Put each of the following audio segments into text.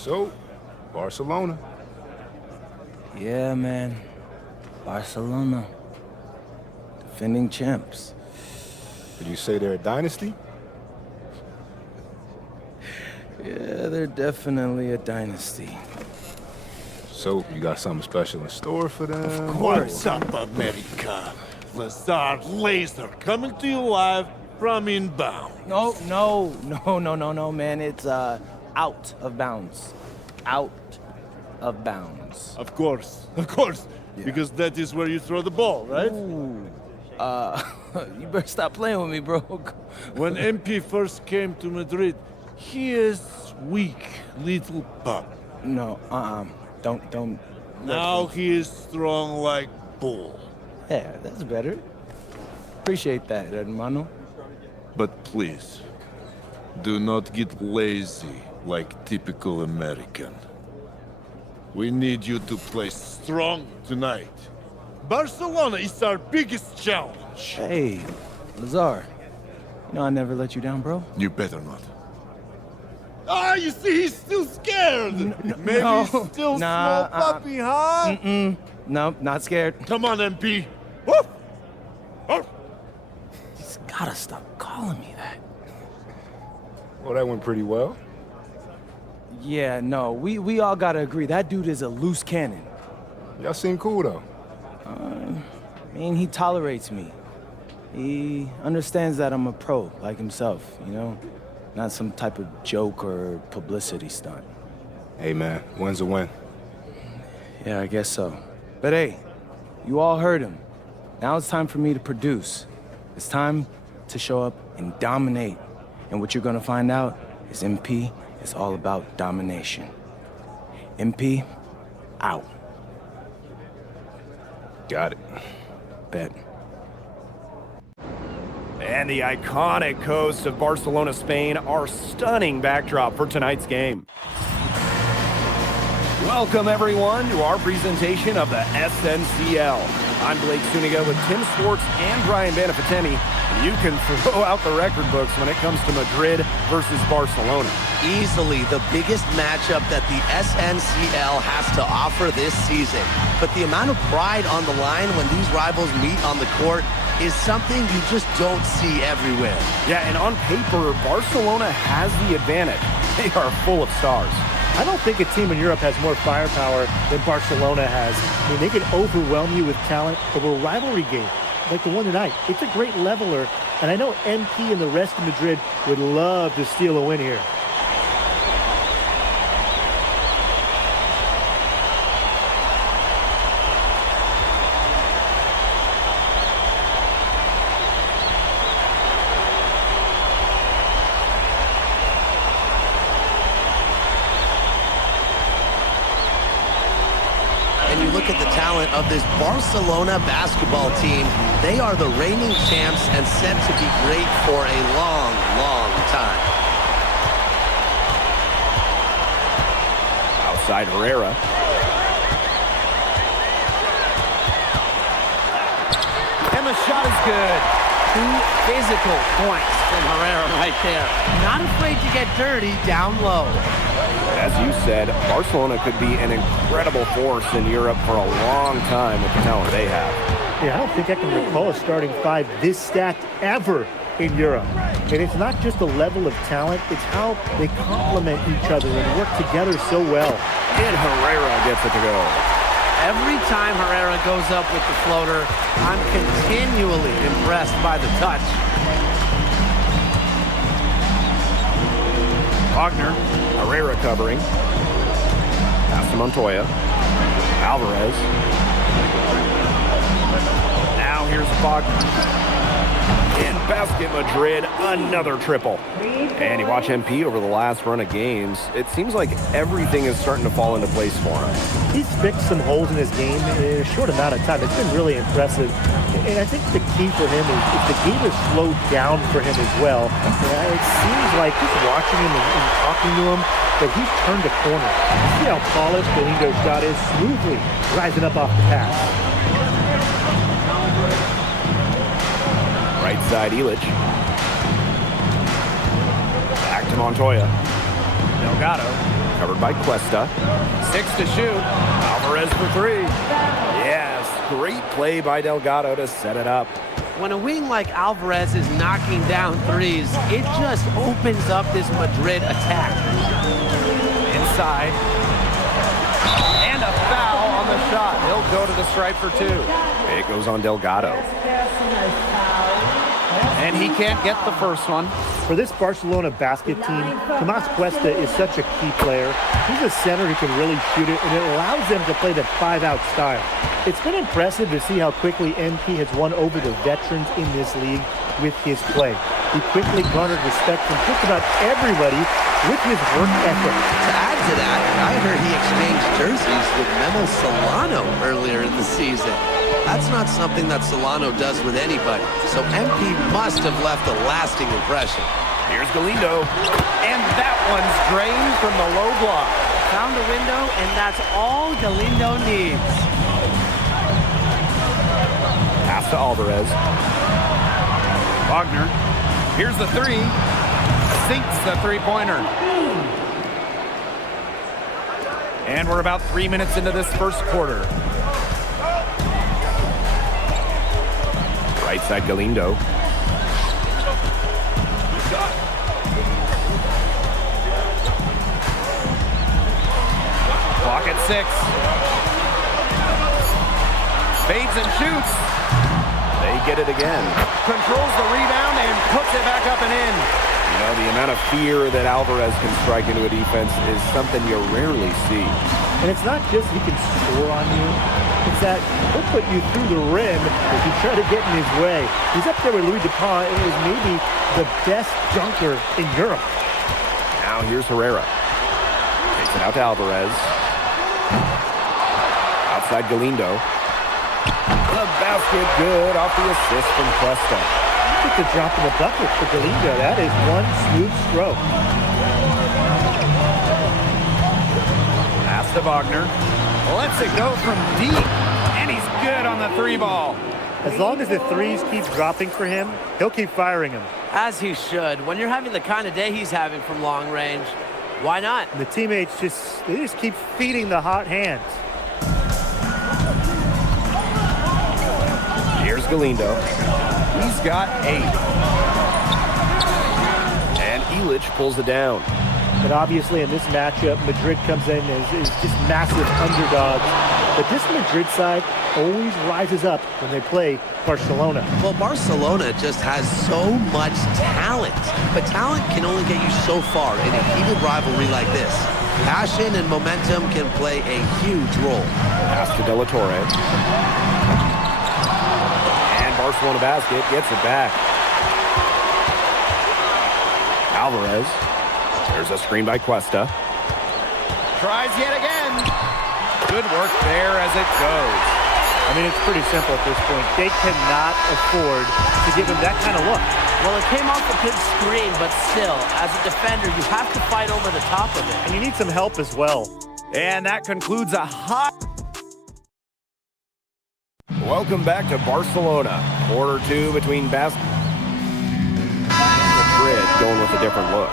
So, Barcelona. Yeah, man. Barcelona. Defending champs. Did you say they're a dynasty? Yeah, they're definitely a dynasty. So, you got something special in store for them? Of course. What's up, America? Lazard Laser coming to you live from inbound. No, man. It's, out of bounds. Out of bounds. Of course. Yeah. Because that is where you throw the ball, right? Ooh. You better stop playing with me, bro. When MP first came to Madrid, he is weak little pup. No, don't. Now he is strong like bull. Yeah, that's better. Appreciate that, hermano. But please, do not get lazy like typical American. We need you to play strong tonight. Barcelona is our biggest challenge. Hey, Lazar. You know I never let you down, bro. You better not. Ah, you see, he's still scared. Maybe no, he's still nah, small puppy, huh? No, not scared. Come on, MP. Woof! Woof! He's gotta stop calling me that. Well, that went pretty well. Yeah, no, we all gotta agree that dude is a loose cannon. Y'all seem cool, though. I mean, he tolerates me. He understands that I'm a pro, like himself, you know? Not some type of joke or publicity stunt. Hey, man, win's a win. Yeah, I guess so. But hey, you all heard him. Now it's time for me to produce. It's time to show up and dominate. And what you're gonna find out is MP is all about domination. MP, out. Got it. Bet. And the iconic coast of Barcelona, Spain, our stunning backdrop for tonight's game. Welcome, everyone, to our presentation of the SNCL. I'm Blake Suniga with Tim Swartz and Brian Banafiteni. And you can throw out the record books when it comes to Madrid versus Barcelona. Easily the biggest matchup that the SNCL has to offer this season. But the amount of pride on the line when these rivals meet on the court is something you just don't see everywhere. Yeah, and on paper, Barcelona has the advantage. They are full of stars. I don't think a team in Europe has more firepower than Barcelona has. I mean, they can overwhelm you with talent over a rivalry game like the one tonight. It's a great leveler, and I know MP and the rest of Madrid would love to steal a win here. Look at the talent of this Barcelona basketball team. They are the reigning champs and set to be great for a long, long time. Outside Herrera. And the shot is good. 2 physical points from Herrera right there. Not afraid to get dirty down low. As you said, Barcelona could be an incredible force in Europe for a long time with the talent they have. Yeah, I don't think I can recall a starting 5 this stacked ever in Europe. And it's not just the level of talent, it's how they complement each other and work together so well. And Herrera gets it to go. Every time Herrera goes up with the floater, I'm continually impressed by the touch. Wagner, Herrera covering. Pass to Montoya. Alvarez. Now here's Wagner. In basket Madrid, another triple. And you watch MP over the last run of games, it seems like everything is starting to fall into place for him. He's fixed some holes in his game in a short amount of time. It's been really impressive. And I think the key for him is if the game is slowed down for him as well. It seems like just watching him and talking to him that he's turned a corner. You see how polished the Lindo shot is, smoothly rising up off the pass. Right side, Illich. Back to Montoya. Delgado, covered by Cuesta. 6 to shoot. Alvarez for 3. Yes, great play by Delgado to set it up. When a wing like Alvarez is knocking down threes, it just opens up this Madrid attack. Inside. And a foul on the shot. He'll go to the stripe for 2. It goes on Delgado. And he can't get the first one. For this Barcelona basket team, Tomas Cuesta is such a key player. He's a center who can really shoot it, and it allows them to play that 5-out style. It's been impressive to see how quickly MP has won over the veterans in this league with his play. He quickly garnered respect from just about everybody with his work ethic. To add to that, I heard he exchanged jerseys with Memo Solano earlier in the season. That's not something that Solano does with anybody, so MP must have left a lasting impression. Here's Galindo, and that one's drained from the low block. Found a window, and that's all Galindo needs. Pass to Alvarez. Wagner, here's the 3. Sinks the three-pointer. And we're about 3 minutes into this first quarter. Right side Galindo. Clock at 6. Fades and shoots. They get it again. Controls the rebound and puts it back up and in. You know, the amount of fear that Alvarez can strike into a defense is something you rarely see. And it's not just he can score on you. It's that he'll put you through the rim if you try to get in his way. He's up there with Louis Dupont and is maybe the best dunker in Europe. Now here's Herrera. Takes it out to Alvarez. Outside Galindo. The basket good off the assist from Cuesta. Look at the drop in the bucket for Galindo. That is one smooth stroke. Pass to Wagner. Lets it go from deep. And he's good on the 3-ball. As long as the threes keep dropping for him, he'll keep firing them. As he should. When you're having the kind of day he's having from long range, why not? And the teammates just keep feeding the hot hands. Here's Galindo. He's got 8. And Illich pulls it down. But obviously in this matchup, Madrid comes in as just massive underdogs. But this Madrid side always rises up when they play Barcelona. Well, Barcelona just has so much talent, but talent can only get you so far in a heated rivalry like this. Passion and momentum can play a huge role. Pass to De La Torre. And Barcelona basket gets it back. Alvarez. There's a screen by Cuesta. Tries yet again. Good work there as it goes. I mean, it's pretty simple at this point. They cannot afford to give him that kind of look. Well, it came off a good screen, but still, as a defender, you have to fight over the top of it. And you need some help as well. And that concludes a hot... Welcome back to Barcelona. Quarter 2 between Madrid going with a different look.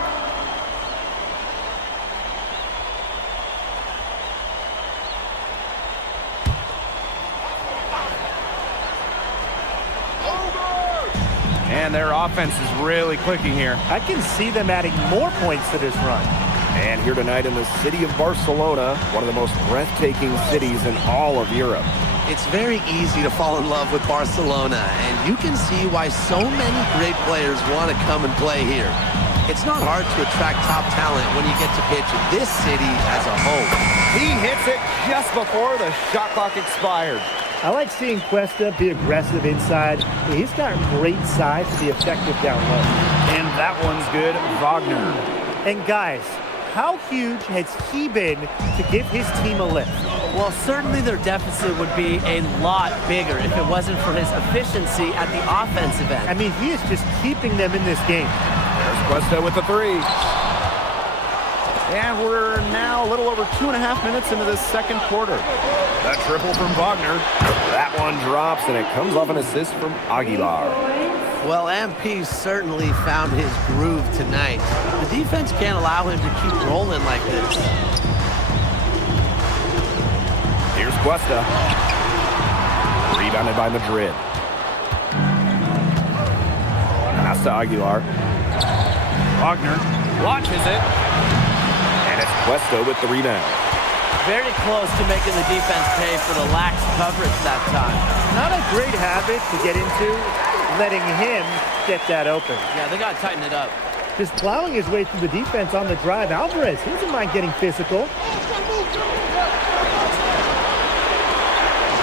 And their offense is really clicking here. I can see them adding more points to this run. And here tonight in the city of Barcelona, one of the most breathtaking cities in all of Europe. It's very easy to fall in love with Barcelona, and you can see why so many great players want to come and play here. It's not hard to attract top talent when you get to pitch this city as a whole. He hits it just before the shot clock expired. I like seeing Cuesta be aggressive inside. He's got great size to be effective down low. And that one's good, Wagner. And guys, how huge has he been to give his team a lift? Well, certainly their deficit would be a lot bigger if it wasn't for his efficiency at the offensive end. I mean, he is just keeping them in this game. There's Cuesta with the 3. And we're now a little over 2.5 minutes into this second quarter. The triple from Wagner. That one drops, and it comes off an assist from Aguilar. Well, MP certainly found his groove tonight. The defense can't allow him to keep rolling like this. Here's Cuesta. Rebounded by Madrid. Pass to Aguilar. Wagner launches it. And it's Cuesta with the rebound. Very close to making the defense pay for the lax coverage that time. Not a great habit to get into, letting him get that open. Yeah, they got to tighten it up. Just plowing his way through the defense on the drive. Alvarez, he doesn't mind getting physical.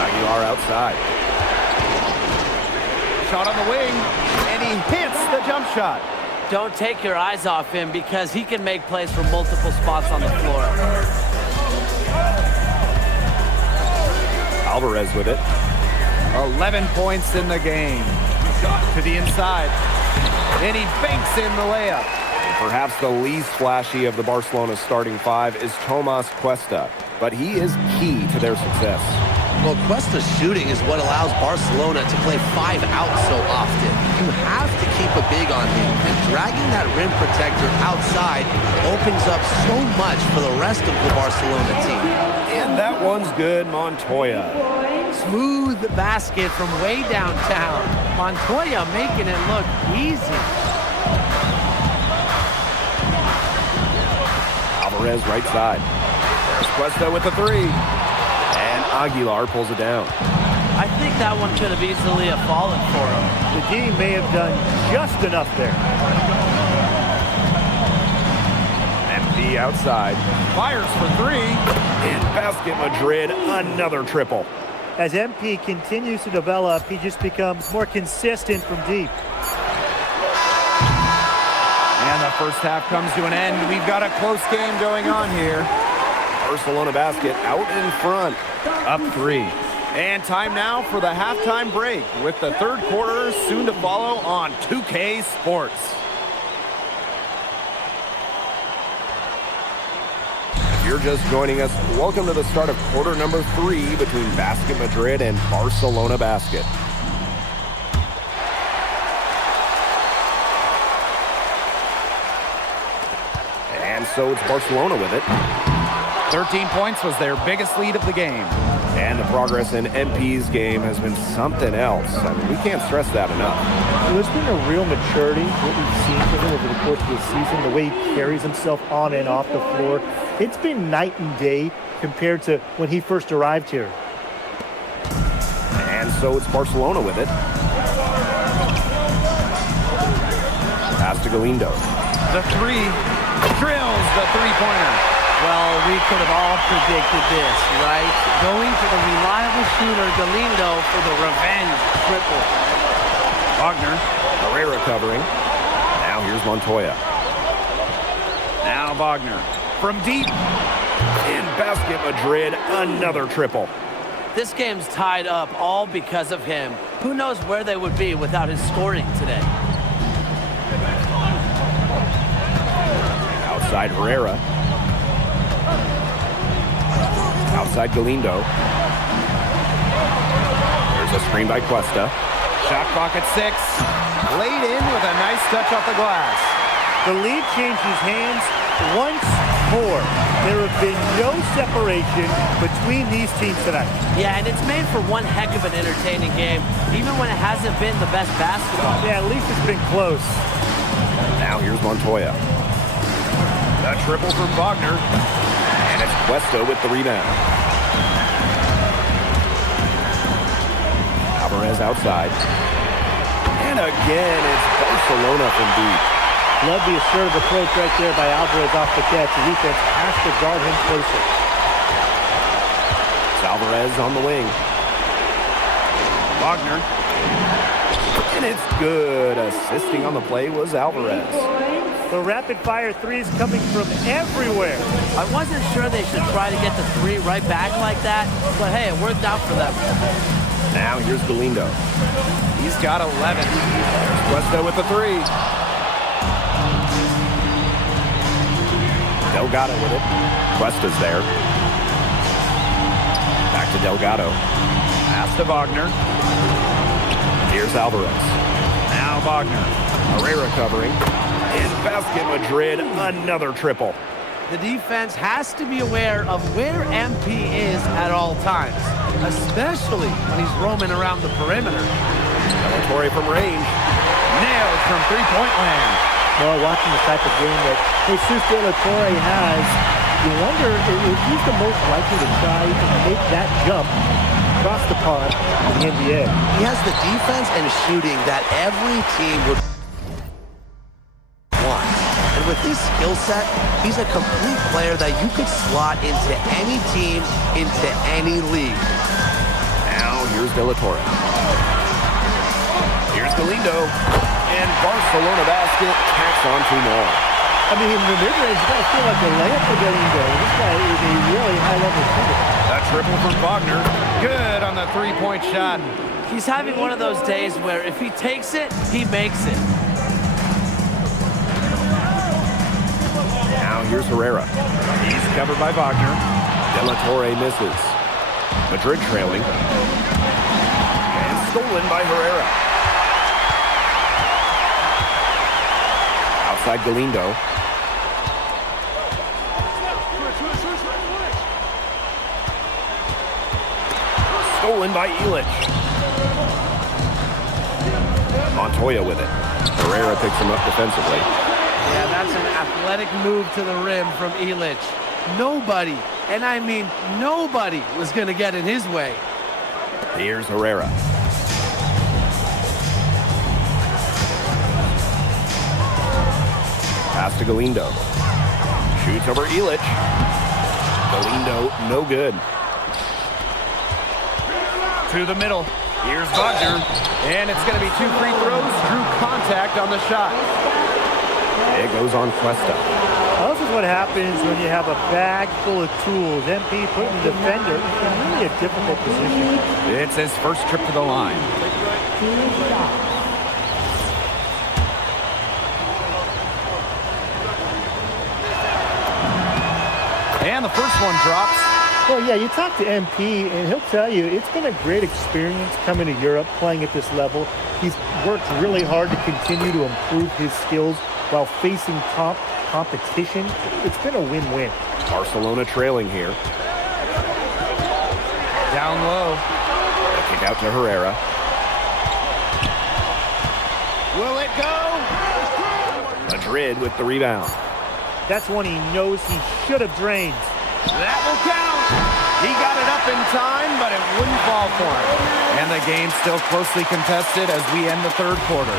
Aguilar outside. Shot on the wing, and he hits the jump shot. Don't take your eyes off him because he can make plays from multiple spots on the floor. Alvarez with it. 11 points in the game. To the inside. And he banks in the layup. And perhaps the least flashy of the Barcelona starting five is Tomas Cuesta, but he is key to their success. Well, Cuesta's shooting is what allows Barcelona to play 5 out so often. You have to keep a big on him, and dragging that rim protector outside opens up so much for the rest of the Barcelona team. And that one's good, Montoya. Smooth basket from way downtown. Montoya making it look easy. Alvarez right side. There's Cuesta with the three. And Aguilar pulls it down. I think that one could have easily have fallen for him. The D may have done just enough there. MP outside. Fires for three. And basket Madrid, another triple. As MP continues to develop, he just becomes more consistent from deep. And the first half comes to an end. We've got a close game going on here. Barcelona basket out in front. Up 3. And time now for the halftime break with the third quarter soon to follow on 2K Sports. If you're just joining us, welcome to the start of quarter number 3 between Basket Madrid and Barcelona Basket. And so it's Barcelona with it. 13 points was their biggest lead of the game. And the progress in MP's game has been something else. I mean, we can't stress that enough. Well, there's been a real maturity, what we've seen from him over the course of the season, the way he carries himself on and off the floor. It's been night and day compared to when he first arrived here. And so it's Barcelona with it. Pass to Galindo. The three. Drills the three-pointer. Well, we could have all predicted this, right? Going to the reliable shooter, Galindo, for the revenge triple. Wagner. Herrera covering. Now here's Montoya. Now Wagner. From deep. In basket Madrid, another triple. This game's tied up all because of him. Who knows where they would be without his scoring today? Outside Herrera. Outside Galindo. There's a screen by Cuesta. Shot clock at 6. Laid in with a nice touch off the glass. The lead changes hands once more. There have been no separation between these teams tonight. Yeah, and it's made for one heck of an entertaining game, even when it hasn't been the best basketball. Yeah, at least it's been close. Now here's Montoya. The triple from Wagner. And it's Cuesta with the rebound. Alvarez outside. And again, it's Barcelona from deep. Love the assertive approach right there by Alvarez off the catch. The defense has to guard him closer. It's Alvarez on the wing. Wagner. And it's good. Assisting on the play was Alvarez. The rapid-fire threes coming from everywhere. I wasn't sure they should try to get the 3 right back like that, but hey, it worked out for them. Now here's Galindo. He's got 11. There's Cuesta with the 3. Delgado with it. Cuesta's there. Back to Delgado. Pass to Wagner. Here's Alvarez. Now Now Wagner. Herrera covering. And basket Madrid, another triple. The defense has to be aware of where MP is at all times, especially when he's roaming around the perimeter. Torrey from range. Nailed from three-point land. Well, watching the type of game that Jesus De La Torre has, you wonder if he's the most likely to try to make that jump across the pond in the NBA. He has the defense and shooting that every team would want. And with his skill set, he's a complete player that you could slot into any team, into any league. Now here's De La Torre. Here's Galindo. And Barcelona basket tacks on 2 more. I mean, in the mid-range, you got to feel like a layup for Galindo. This guy is a really high-level shooter. A triple from Wagner. Good on the three-point shot. He's having one of those days where if he takes it, he makes it. Now here's Herrera. He's covered by Wagner. De La Torre misses. Madrid trailing. And stolen by Herrera. Outside Galindo. Stolen by Illich. Montoya with it. Herrera picks him up defensively. Yeah, that's an athletic move to the rim from Illich. Nobody, and I mean nobody, was going to get in his way. Here's Herrera. Pass to Galindo. Shoots over Illich. Galindo, no good. To the middle. Here's Wagner. And it's going to be 2 free throws. Drew contact on the shot. It goes on Cuesta. Well, this is what happens when you have a bag full of tools. MP putting the defender in really a difficult position. It's his first trip to the line. And the first one drops. Well, yeah, you talk to MP, and he'll tell you it's been a great experience coming to Europe, playing at this level. He's worked really hard to continue to improve his skills while facing top competition. It's been a win-win. Barcelona trailing here. Down low. A kick out to Herrera. Will it go? Madrid with the rebound. That's one he knows he should have drained. That will count. He got it up in time, but it wouldn't fall for him. And the game's still closely contested as we end the third quarter.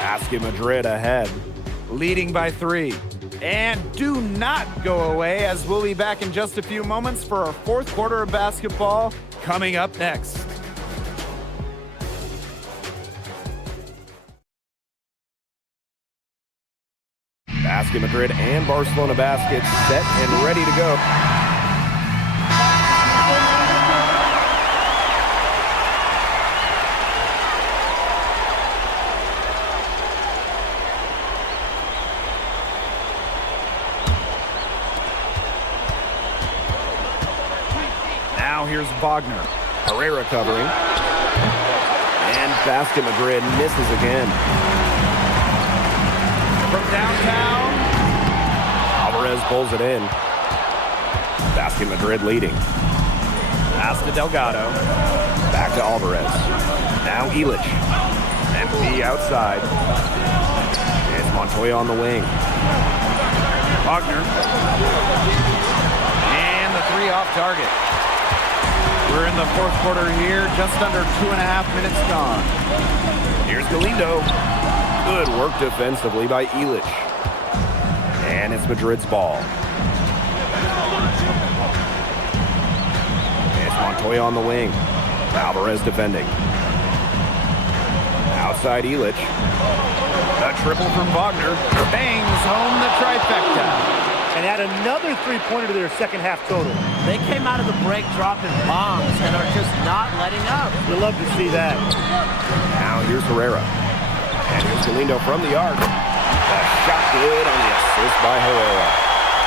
Basket Madrid ahead, leading by 3. And do not go away, as we'll be back in just a few moments for our fourth quarter of basketball coming up next. Basket Madrid and Barcelona baskets set and ready to go. Now here's Wagner. Herrera covering. And Basket Madrid misses again. From downtown, Alvarez pulls it in. Basket Madrid leading. Pass to Delgado. Back to Alvarez. Now Illich. MP outside. It's Montoya on the wing. Wagner. And the 3 off target. We're in the fourth quarter here, just under 2.5 minutes gone. Here's Galindo. Good work defensively by Illich. And it's Madrid's ball. It's Montoya on the wing. Alvarez defending. Outside Illich. The triple from Wagner. Bangs home the trifecta. And add another three-pointer to their second half total. They came out of the break dropping bombs and are just not letting up. You love to see that. Now here's Herrera. And here's Galindo from the arc. The shot good on the assist by Herrera.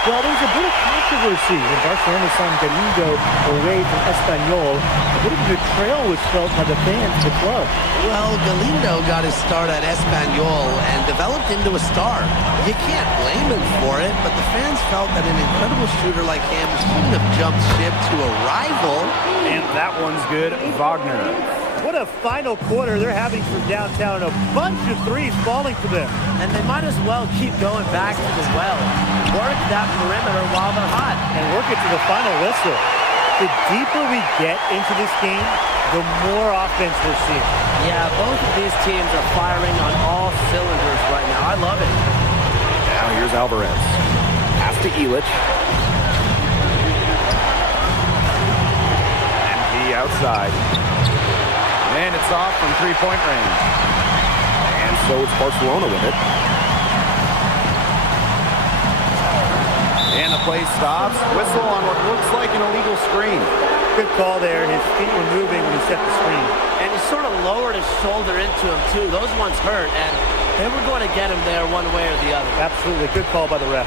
Well, there was a bit of controversy when Barcelona signed Galindo away from Espanyol. A bit of betrayal was felt by the fans of the club. Well, Galindo got his start at Espanyol and developed into a star. You can't blame him for it, but the fans felt that an incredible shooter like him shouldn't have jumped ship to a rival. And that one's good. Wagner. What a final quarter they're having from downtown. A bunch of threes falling for them. And they might as well keep going back to the well. Work that perimeter while they're hot. And work it to the final whistle. The deeper we get into this game, the more offense we're seeing. Yeah, both of these teams are firing on all cylinders right now. I love it. Now here's Alvarez. Pass to Illich. MP outside. And it's off from three-point range. And so it's Barcelona with it. And the play stops. Whistle on what looks like an illegal screen. Good call there. His feet were moving when he set the screen. And he sort of lowered his shoulder into him, too. Those ones hurt, and they were going to get him there one way or the other. Absolutely. Good call by the ref.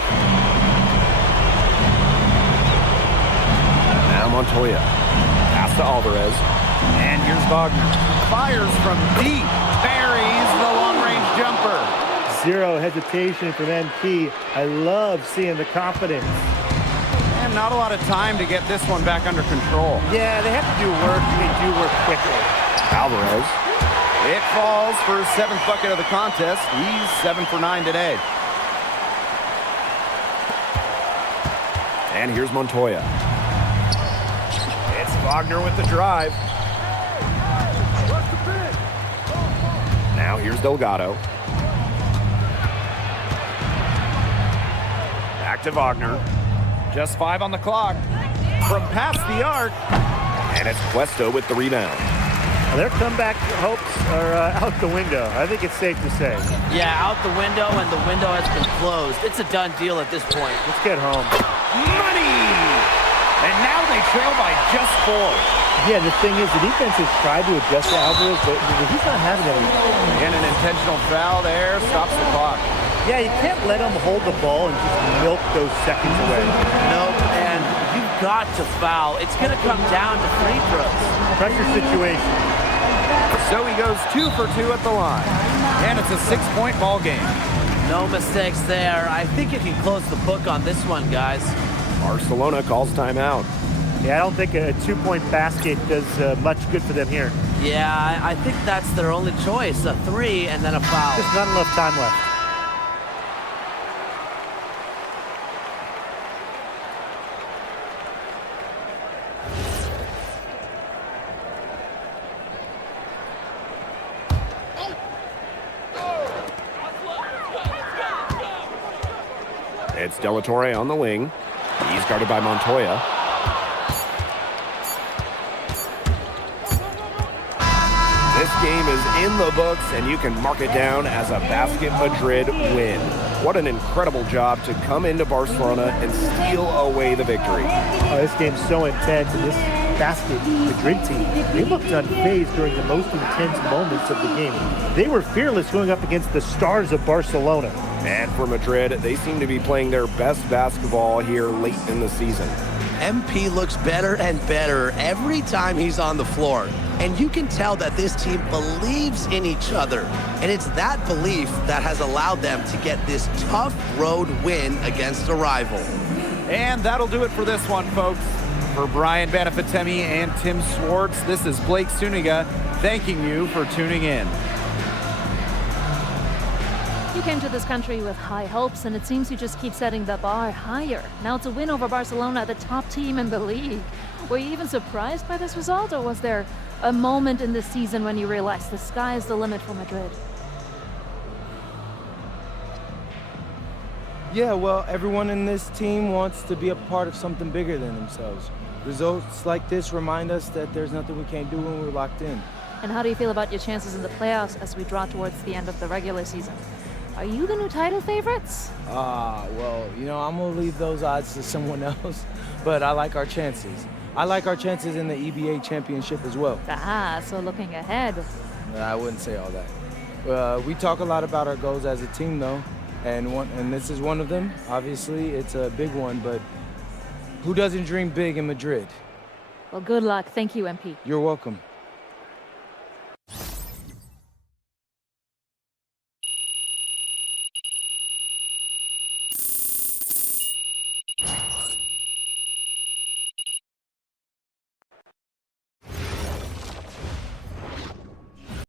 Now Montoya. Pass to Alvarez. And here's Wagner. Fires from deep. Buries the long-range jumper. Zero hesitation from MP. I love seeing the confidence. And not a lot of time to get this one back under control. Yeah, they have to do work, and they do work quickly. Alvarez. It falls for his 7th bucket of the contest. He's 7 for 9 today. And here's Montoya. It's Wagner with the drive. Now here's Delgado. Back to Wagner. Just 5 on the clock. From past the arc. And it's Cuesto with the rebound. Their comeback hopes are out the window. I think it's safe to say. Yeah, out the window, and the window has been closed. It's a done deal at this point. Let's get home. Money! And now they trail by just 4. Yeah, the thing is, the defense has tried to adjust to Alvarez, but he's not having any. And an intentional foul there stops the clock. Yeah, you can't let him hold the ball and just milk those seconds away. Nope, and you've got to foul. It's going to come down to free throws. Pressure situation. So he goes 2 for 2 at the line. And it's a 6-point ball game. No mistakes there. I think you can close the book on this one, guys. Barcelona calls timeout. Yeah, I don't think a 2-point basket does much good for them here. Yeah, I think that's their only choice. A 3 and then a foul. Just not enough time left. It's De La Torre on the wing. He's guarded by Montoya. This game is in the books, and you can mark it down as a Basket Madrid win. What an incredible job to come into Barcelona and steal away the victory. Oh, this game's so intense, and this Basket Madrid team, they looked unfazed during the most intense moments of the game. They were fearless going up against the stars of Barcelona. And for Madrid, they seem to be playing their best basketball here late in the season. MP looks better and better every time he's on the floor. And you can tell that this team believes in each other. And it's that belief that has allowed them to get this tough road win against a rival. And that'll do it for this one, folks. For Brian Banafitemi and Tim Swartz, this is Blake Suniga thanking you for tuning in. You came to this country with high hopes, and it seems you just keep setting the bar higher. Now it's a win over Barcelona, the top team in the league. Were you even surprised by this result, or was there a moment in the season when you realized the sky is the limit for Madrid? Yeah, well, everyone in this team wants to be a part of something bigger than themselves. Results like this remind us that there's nothing we can't do when we're locked in. And how do you feel about your chances in the playoffs as we draw towards the end of the regular season? Are you the new title favorites? Well, you know, I'm going to leave those odds to someone else, but I like our chances. I like our chances in the EBA championship as well. So looking ahead. I wouldn't say all that. We talk a lot about our goals as a team, though, And this is one of them. Obviously, it's a big one, but who doesn't dream big in Madrid? Well, good luck. Thank you, MP. You're welcome.